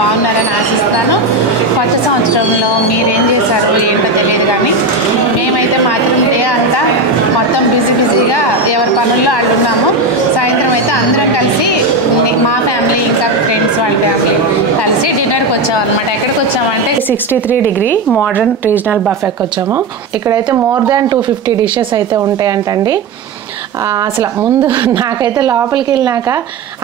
బాగున్నారని ఆశిస్తాను. కొత్త సంవత్సరంలో మీరేం చేశారో ఏంటో తెలియదు, కానీ మేమైతే మాత్రం డే అంతా మొత్తం బిజీగా ఎవరి పనుల్లో అడ్డున్నాము. సాయంత్రం అయితే అందరం కలిసి మా ఫ్యామిలీ ఇంకా ఫ్రెండ్స్ వాళ్ళ ఫ్యామిలీ కలిసి డిన్నర్కి వచ్చాము అనమాట. ఎక్కడికి వచ్చామంటే 63 డిగ్రీ మోడర్న్ రీజనల్ బఫెకి వచ్చాము. ఇక్కడైతే మోర్ దాన్ 250 డిషెస్ అయితే ఉంటాయంటండి. అసలు ముందు నాకైతే లోపలికి వెళ్ళినాక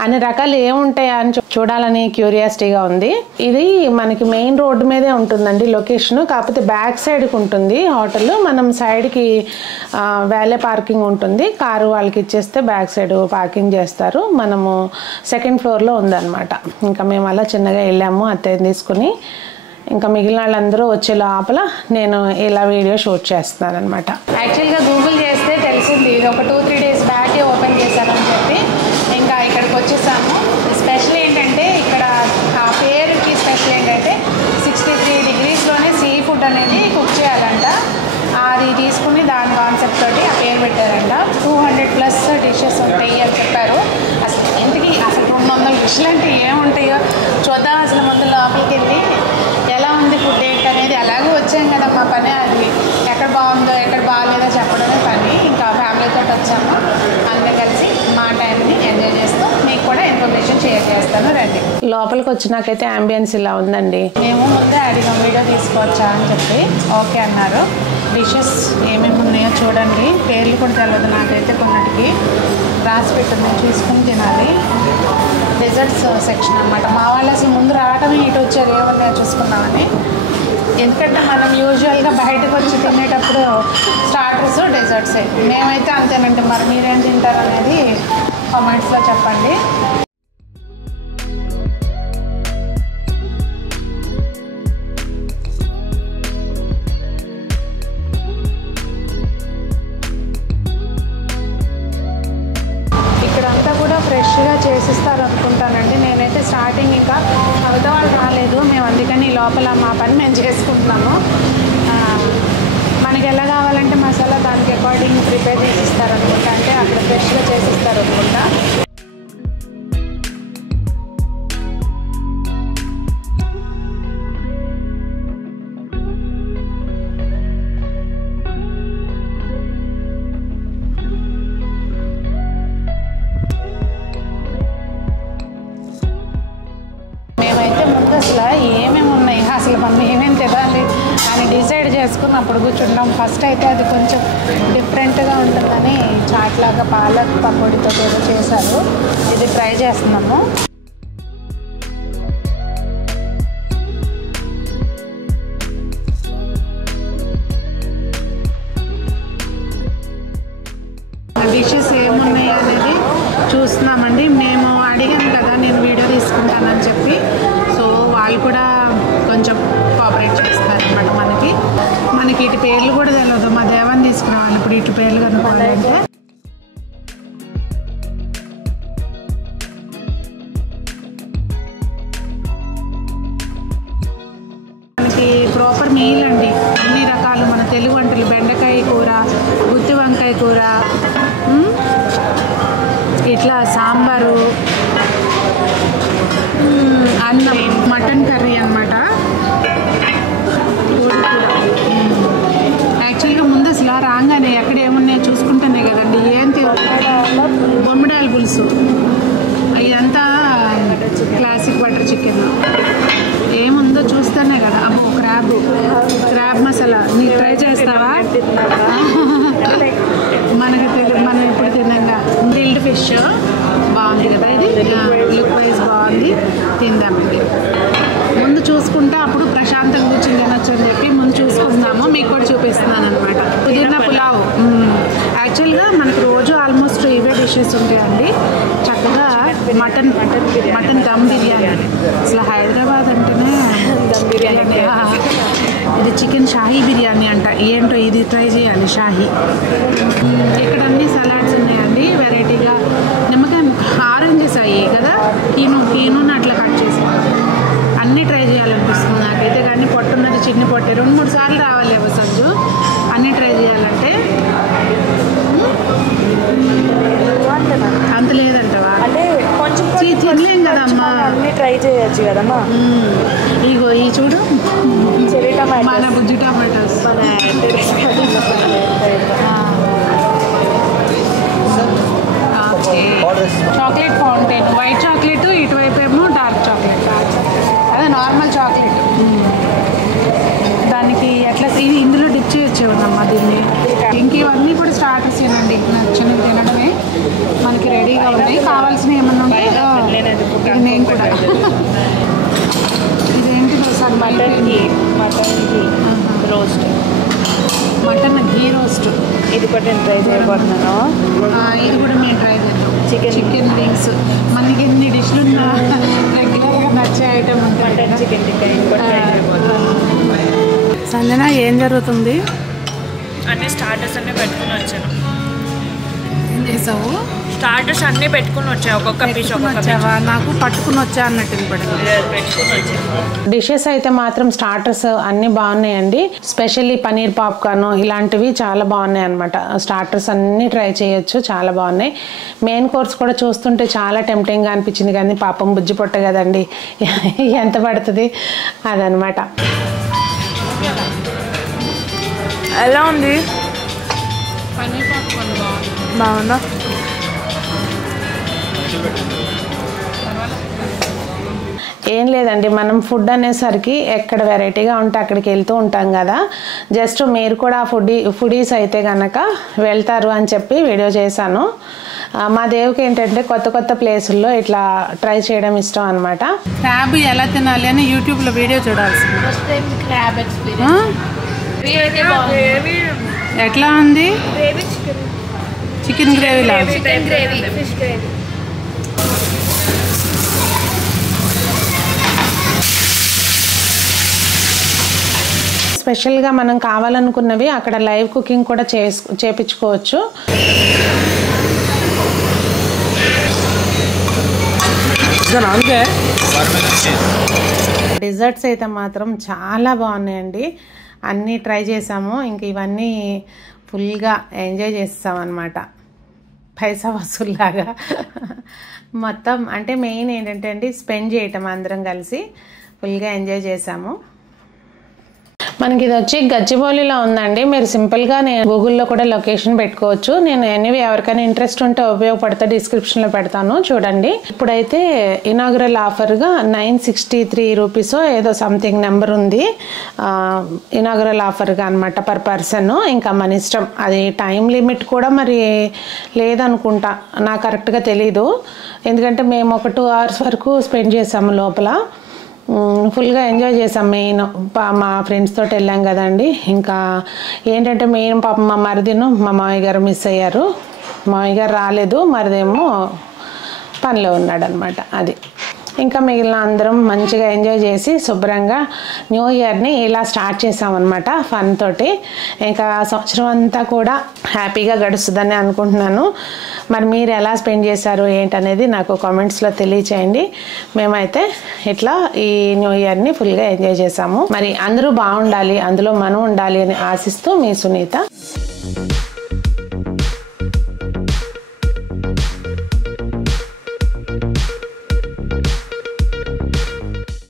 అన్ని రకాలు ఏముంటాయా అని చూడాలని క్యూరియాసిటీగా ఉంది. ఇది మనకి మెయిన్ రోడ్డు మీదే ఉంటుందండి లొకేషన్. కాకపోతే బ్యాక్ సైడ్కి ఉంటుంది హోటల్. మనం సైడ్కి వ్యాలే పార్కింగ్ ఉంటుంది. కారు వాళ్ళకి ఇచ్చేస్తే బ్యాక్ సైడ్ పార్కింగ్ చేస్తారు. మనము సెకండ్ ఫ్లోర్లో ఉందన్నమాట. ఇంకా మేము అలా చిన్నగా వెళ్ళాము అత్తయ్యని తీసుకుని. ఇంకా మిగిలిన వాళ్ళందరూ వచ్చే లోపల నేను ఇలా వీడియో షూట్ చేస్తున్నాను అనమాట. యాక్చువల్గా గూగుల్ చేస్తే తెలిసింది ఇది ఒక 2-3 డేస్ బ్యాకే ఓపెన్ చేశారని చెప్పి. ఇంకా ఇక్కడికి వచ్చేసాము. స్పెషల్ ఏంటంటే ఇక్కడ ఆ పేరుకి స్పెషల్ ఏంటంటే 63 డిగ్రీస్లోనే సీ ఫుడ్ అనేది కుక్ చేయాలంట. అది తీసుకుని దాని కాన్సెప్ట్ తోటి ఆ పేరు పెట్టారంట. 200+ డిషెస్ ఉంటాయి అని చెప్పారు. అసలు ఇంతకీ అసలు 200 డిష్లు అంటే ఏముంటాయో చూద్దాం. అసలు ముందు లోపలికి వెళ్ళి ఎలా ఉంది ఫుడ్ ఏంటి అనేది. అలాగే వచ్చాం కదా, మా పని అది. ఎక్కడ బాగుందో ఎక్కడ బాగాలేదో చెప్పడమే పని. ఇంకా ఫ్యామిలీతో వచ్చాము. అందరూ కలిసి మా టైంని ఎంజాయ్ చేస్తూ మీకు కూడా ఇన్ఫర్మేషన్ షేర్ చేస్తాను. రండి. లోపలికి వచ్చినాకైతే అంబియన్స్ ఇలా ఉందండి. మేము ముందే అడిగాం వీడియో తీసుకోవచ్చా అని చెప్పి. ఓకే అన్నారు. డిషెస్ ఏమేమి ఉన్నాయో చూడండి. పేర్లు కూడా తెలియదు నాకైతే. కొన్నిటికి రాసి పెట్టింది, చూసుకుని తినాలి. డెజర్ట్స్ సెక్షన్ అనమాట. మా వాళ్ళు అసలు ముందు రావడమే ఇటు వచ్చారు ఏమన్నా చూసుకున్నామని. ఎందుకంటే మనం యూజువల్గా బయటకు వచ్చి తినేటప్పుడు స్టార్టర్స్ డెజర్ట్సే. మేమైతే అంతేనండి. మరి మీరేం తింటారు అనేది కామెంట్స్లో చెప్పండి. ఇక్కడంతా కూడా ఫ్రెష్గా చేసిస్తారు అనుకుంటానండి. నేనైతే స్టార్టింగ్ ఇంకా అవతల వాళ్ళు రాలేదు. మేము అందుకని లోపల మా పని మేము చేసుకుంటున్నాము. మనకి ఎలా కావాలంటే మసాలా దానికి అకార్డింగ్ ప్రిపేర్ చేసిస్తారు అనుకుంటా. అంటే అక్కడ ఫ్రెష్గా చేసిస్తారు అనుకుంటా. అసలు ఏమేమి ఉన్నాయి, అసలు మనం ఏమేమి తినాలి అని డిసైడ్ చేసుకున్నప్పుడు కూర్చుంటాం. ఫస్ట్ అయితే అది కొంచెం డిఫరెంట్గా ఉంటుందని చాట్లాగా పాలక్ పకోడీతో ఏదో చేశారు. ఇది ట్రై చేస్తున్నాము. డిషెస్ ఏమున్నాయి అనేది చూస్తున్నామండి. మేము అడిగాం కదా నేను వీడియో తీసుకుంటానని చెప్పి. సో వాళ్ళు కూడా కొంచెం కోఆపరేట్ చేస్తారు అనమాట. మనకి ఇటు పేర్లు కూడా తెలియదు. మా దేవాన్ని తీసుకునే వాళ్ళు ఇప్పుడు ఇటు పేర్లు కనుక్కోవాలంటే. మనకి ప్రాపర్ మీల్ అండి. అన్ని రకాలు మన తెలుగు వంటలు. బెండకాయ కూర, గుత్తి వంకాయ కూర, ఇట్లా సాంబారు, అన్నం, మటన్ కర్రీ అనమాట. యాక్చువల్గా ముందు అసలు రాగానే ఎక్కడ ఏమున్నాయో చూసుకుంటానే కదండి. ఏంటి బొమ్మడాయల పులుసు, ఇదంతా క్లాసిక్ బటర్ చికెన్. ఏముందో చూస్తానే కదా. అబ్బో క్రాబ్ మసాలా. నీకు ట్రై చేస్తావా? మనం ఎప్పుడు తిన్నాగా. గ్రిల్డ్ ఫిష్ బాగుంది కదా. ఇది లుక్ వైజ్ బాగుంది. తిందామండి. ముందు చూసుకుంటే అప్పుడు ప్రశాంతంగా కూర్చుని తినొచ్చు అని చెప్పి ముందు చూసుకుందాము. మీకు కూడా చూపిస్తున్నాను అనమాట. పుదీనా పులావ్. యాక్చువల్గా మనకు రోజు ఆల్మోస్ట్ ఇవే డిషెస్ ఉంటాయండి. చక్కగా మటన్ దమ్ బిర్యానీ. అసలు హైదరాబాద్ అంటేనే దమ్ బిర్యానీ. ఇది చికెన్ షాహీ బిర్యానీ అంట. ఏంటో ఇది ట్రై చేయాలి. షాహీ. ఇక్కడ అన్ని సలాడ్స్ ఉన్నాయండి వెరైటీగా. నిమ్మకాయ ఆరెంజెస్ అయ్యాయి కదా. కీనూని అట్లా కట్ చేసి అన్నీ ట్రై చేయాలనిపిస్తుంది నాకైతే. కానీ పొట్టున్నది చిన్ని పొట్టే 2-3 సార్లు రావాలి సంజు అన్నీ ట్రై చేయాలంటే. అంత లేదంటవా? తినలేం కదమ్మా. అన్నీ ట్రై చేయొచ్చు కదమ్మా. ఇగో ఈ చూడు చెరీ టమాటో, మన బుజ్జి టమాటోస్, మన చాక్లెట్ ఫౌంటైన్, వైట్ చాక్లెట్, ఇటువైపు ఏమో డార్క్ చాక్లెట్, అదే నార్మల్ చాక్లెట్. దానికి ఎట్లా ఇది ఇందులో డిప్ చేయొచ్చు ఉందమ్మా దీన్ని. ఇంక ఇవన్నీ కూడా స్టార్టర్స్ ఏనండి, నచ్చినవి తినడమే మనకి రెడీగా ఉన్నాయి. కావాల్సినవి ఏమన్నా ఉంటే నేను కూడా ఇదేంటి దోశ, మటన్ ఘీ రోస్ట్, మటన్ ఘీ రోస్ట్. ఇది కూడా నేను ట్రై చేయబోతున్నాను. ఇది కూడా మేము ట్రై చేద్దాం. చికెన్ వింగ్స్, మనకి ఎన్ని డిష్లు ఉన్నా రెగ్యులర్గా నచ్చే ఐటమ్ ఉంటుంది. చికెన్ టిక్కా ఇది కూడా ట్రై చేయబోతున్నాను. సంజన ఏం జరుగుతుంది? అన్నీ స్టార్టర్స్ అన్నీ పెట్టుకుని వచ్చాను. ఏం చేసావు? స్టార్టర్స్ అన్నీ పెట్టుకుని వచ్చాయి, ఒక్కొక్క పీస్ వచ్చావా? నాకు పట్టుకుని వచ్చా అన్నట్టు పెట్టుకుని వచ్చాను. డిషెస్ అయితే మాత్రం స్టార్టర్స్ అన్నీ బాగున్నాయండి. స్పెషల్లీ పనీర్ పాప్కార్న్ ఇలాంటివి చాలా బాగున్నాయి అనమాట. స్టార్టర్స్ అన్నీ ట్రై చేయొచ్చు, చాలా బాగున్నాయి. మెయిన్ కోర్స్ కూడా చూస్తుంటే చాలా టెంప్టింగ్గా అనిపించింది, కానీ పాపం బుజ్జి పొట్ట కదండి, ఎంత పడుతుంది అదనమాట. ఎలా ఉంది? పనీర్ పాప్కార్న్ బాగుందా? ఏం లేదండి, మనం ఫుడ్ అనేసరికి ఎక్కడ వెరైటీగా ఉంటే అక్కడికి వెళ్తూ ఉంటాం కదా. జస్ట్ మీరు కూడా ఫుడీస్ అయితే కనుక వెళ్తారు అని చెప్పి వీడియో చేశాను. మా దేవుకి ఏంటంటే కొత్త కొత్త ప్లేసుల్లో ఇట్లా ట్రై చేయడం ఇష్టం అనమాట. క్రాబ్ ఎలా తినాలి అని యూట్యూబ్లో వీడియో చూడాల్సింది. ఎట్లా ఉంది? చికెన్ గ్రేవీలా? స్పెషల్గా మనం కావాలనుకున్నవి అక్కడ లైవ్ కుకింగ్ కూడా చేపించుకోవచ్చు. డిజర్ట్స్ అయితే మాత్రం చాలా బాగున్నాయండి, అన్నీ ట్రై చేసాము. ఇంక ఇవన్నీ ఫుల్గా ఎంజాయ్ చేస్తాం అన్నమాట, పైసా వసూల్లాగా మొత్తం. అంటే మెయిన్ ఏంటంటే అండి, స్పెండ్ చేయటం అందరం కలిసి ఫుల్గా ఎంజాయ్ చేసాము. మనకి ఇది వచ్చి గచ్చిబౌలిలో ఉందండి. మీరు సింపుల్గా నేను గూగుల్లో కూడా లొకేషన్ పెట్టుకోవచ్చు. నేను ఎనీవే ఎవరికైనా ఇంట్రెస్ట్ ఉంటే ఉపయోగపడితే డిస్క్రిప్షన్లో పెడతాను, చూడండి. ఇప్పుడైతే ఇనాగ్రల్ ఆఫర్గా 963 రూపీస్ ఏదో సంథింగ్ నెంబర్ ఉంది, ఇనాగ్రల్ ఆఫర్గా అనమాట పర్ పర్సన్. ఇంకా మన ఇష్టం, అది టైం లిమిట్ కూడా మరి లేదనుకుంటా, నాకు కరెక్ట్గా తెలీదు. ఎందుకంటే మేము ఒక 2 hours వరకు స్పెండ్ చేసాము లోపల, ఫుల్గా ఎంజాయ్ చేసాం. మెయిన్ మా ఫ్రెండ్స్ తోటి వెళ్ళాం కదండి. ఇంకా ఏంటంటే మెయిన్ పాపం మా మరిదిను మా మామయ్య గారు మిస్ అయ్యారు. మామయ్య గారు రాలేదు, మరిదేమో పనిలో ఉన్నాడు అనమాట. అది ఇంకా మిగిలిన అందరం మంచిగా ఎంజాయ్ చేసి శుభ్రంగా న్యూ ఇయర్ని ఇలా స్టార్ట్ చేసామన్నమాట ఫన్ తోటి. ఇంకా సంవత్సరం అంతా కూడా హ్యాపీగా గడుస్తుందని అనుకుంటున్నాను. మరి మీరు ఎలా స్పెండ్ చేశారు ఏంటనేది నాకు కామెంట్స్లో తెలియచేయండి. మేమైతే ఇట్లా ఈ న్యూ ఇయర్ని ఫుల్గా ఎంజాయ్ చేసాము. మరి అందరూ బాగుండాలి, అందులో మనం ఉండాలి అని ఆశిస్తూ మీ సునీత.